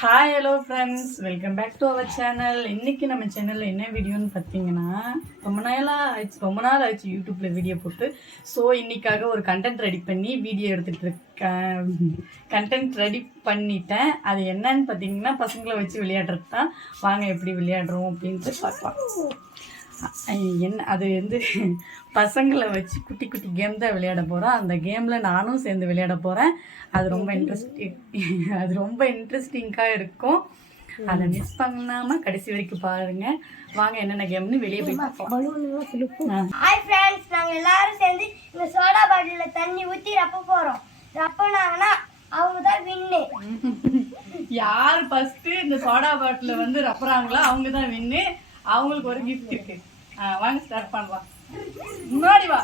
Hi hello friends welcome back to our channel இன்னைக்கு நம்ம சேனலில் என்ன வீடியோன்னு பார்த்தீங்கன்னா ரொம்ப நாளாக ஆயிடுச்சு ரொம்ப நாள் ஆயிடுச்சு யூடியூப்பில் வீடியோ போட்டு. ஸோ இன்னைக்காக ஒரு கண்டென்ட் ரெடி பண்ணி வீடியோ எடுத்துகிட்டு இருக்கேன் கண்டென்ட் ரெடி பண்ணிட்டேன். அது என்னன்னு பார்த்தீங்கன்னா பசங்களை வச்சு விளையாடுறது தான் வாங்க எப்படி விளையாடுறோம் அப்படின்ட்டு பார்க்கலாம். என்ன அது வந்து பசங்களை வச்சு குட்டி குட்டி கேம் தான் விளையாட போகிறோம் அந்த கேமில் நானும் சேர்ந்து விளையாட போகிறேன் அது ரொம்ப இன்ட்ரெஸ்டிங் அது ரொம்ப இன்ட்ரெஸ்டிங்காக இருக்கும். அதை மிஸ் பண்ணாமல் கடைசி வரைக்கும் பாருங்கள் வாங்க என்னென்ன கேம்னு வெளியே போய் ஆ. ஹாய் ஃப்ரெண்ட்ஸ் நாங்க எல்லாரும் சேர்ந்து இந்த சோடா பாட்டில தண்ணி ஊத்தி ரப்ப போறோம். ரப்பனாங்கன்னா அவங்க தான் வின்னு யார் ஃபர்ஸ்ட் இந்த சோடா பாட்டில வந்து ரப்புறாங்களோ அவங்க தான் வின்னு அவங்களுக்கு ஒரு கிஃப்ட் இருக்கு. ஆ, வாங்க ஸ்டார்ட் பண்ணலாம் முன்னாடி வா.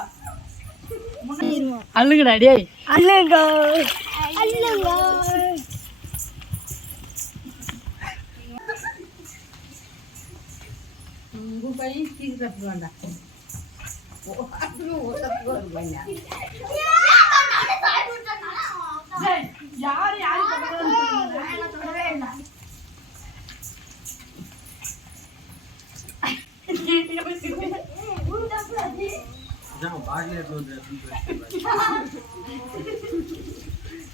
அள்ளுங்கடா டேய். அல்லங்க அல்லங்க டேய், யார் யார்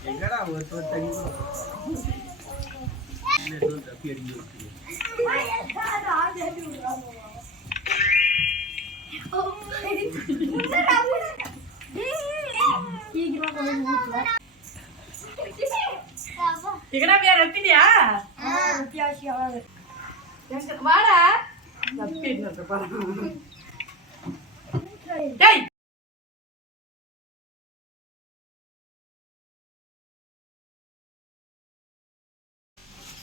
எங்கடா ஒருத்தர் தண்ணி? தப்பி அடிக்க எங்கடா ரப்பினியா வாடா. ரப்பின்னு பாரு. டேய்.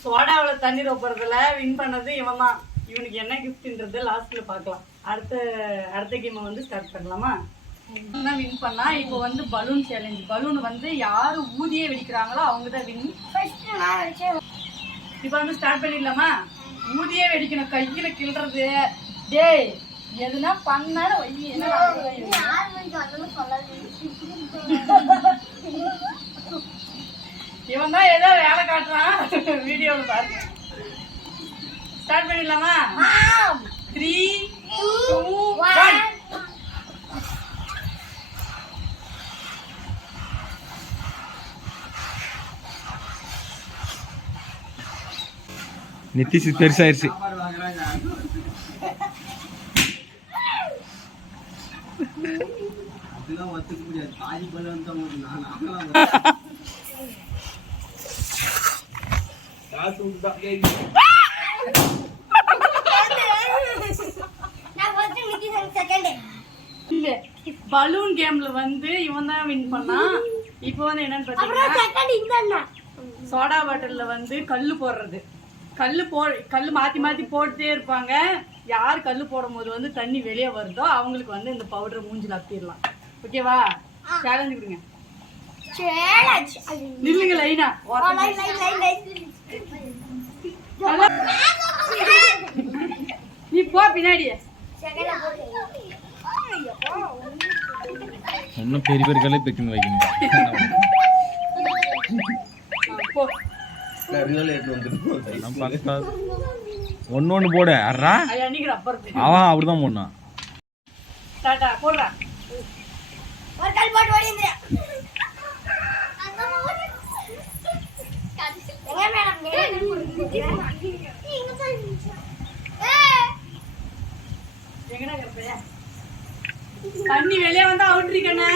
சோடாவில் தண்ணி ரொப்புறதுல வின் பண்ணது இவன் தான் இவனுக்கு என்ன கிஃப்ட்ன்றது லாஸ்ட்ல பார்க்கலாம். அடுத்த அடுத்த கேமை வந்து ஸ்டார்ட் பண்ணலாமா? தான் வின் பண்ணா இப்போ வந்து பலூன் சேலஞ்ச் பலூன் வந்து யாரு ஊதியே வெடிக்கிறாங்களோ அவங்க தான் வின் இப்போ வந்து ஸ்டார்ட் பண்ணிடலாமா? ஊதியே வெடிக்கணும் கையில கிள்றது. டேய் எதுனா பண்ணால வை என்ன இவன் தான் ஏதோ வேலை காட்டுறான். வீடியோல பாருங்க ஸ்டார்ட் பண்ணிடலாமா? த்ரீ டூ ஒன் நித்திஷ் பெருசாயிருச்சு. பலூன் கேம்ல வந்து இவன் தான் வின் பண்ணான். இப்போ வந்து என்னன்னு அப்புறம் பாத்தீங்கன்னா செகண்ட் இந்த அண்ணா சோடா பாட்டில்ல வந்து கல்லு போடுறது. கல்லு போ கல்லு மாத்தி மாத்தி போட்டுட்டே இருப்பாங்க. யார் கல்லு போடும் போது வந்து தண்ணி வெளியே வருதோ அவங்களுக்கு வந்து இந்த பவுடர் மூஞ்சில அப்பிடலாம் ஓகேவா சேலஞ்சு கொடுங்க. நில்லுங்க லைனா லை லை லை லை நீ போ பின்னாடி செகண்ட் இன்னும் பெரிய பெரிய கல்லை பெக்கிங் வைக்கணும். போ. எடுத்து வந்துட்டு ஒன்று ஒன்று போடு அறா அவன் போடணும் மேடம் எங்கடா கிடப்பையா தண்ணி வெளியே வந்தா அவுட்ரி கண்ணே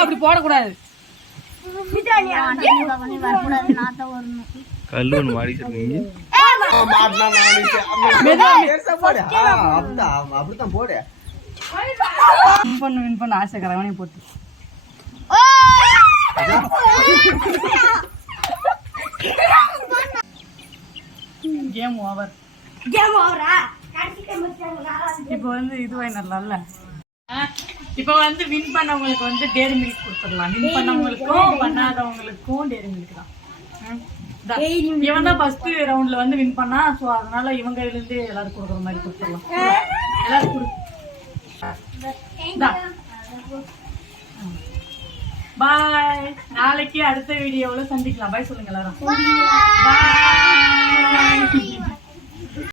அப்படி போடக்கூடாது கல் ஒன்று மாடிச்சிருக்கீங்க அப்படித்தான் போடு வின் பண்ணு வின் பண்ணு ஆசை கரவனே போட்டு கேம் ஓவர் இப்போ வந்து இதுவாய் நல்ல இப்போ வந்து வின் பண்ணவங்களுக்கு வந்து டேரி மில்க் கொடுத்துடலாம். வின் பண்ணவங்களுக்கும் பண்ணாதவங்களுக்கும் டேரி மில்க் தான். இவன் தான் ஃபர்ஸ்ட் ரவுண்ட்ல வந்து வின் பண்ணா சோ அதனால இவங்க இருந்து எல்லாரும் கொடுக்குற மாதிரி கொடுத்துடலாம். எல்லாரும் கொடு. பாய் நாளைக்கு அடுத்த வீடியோவில் சந்திக்கலாம். பாய் சொல்லுங்க எல்லாரும். பாய்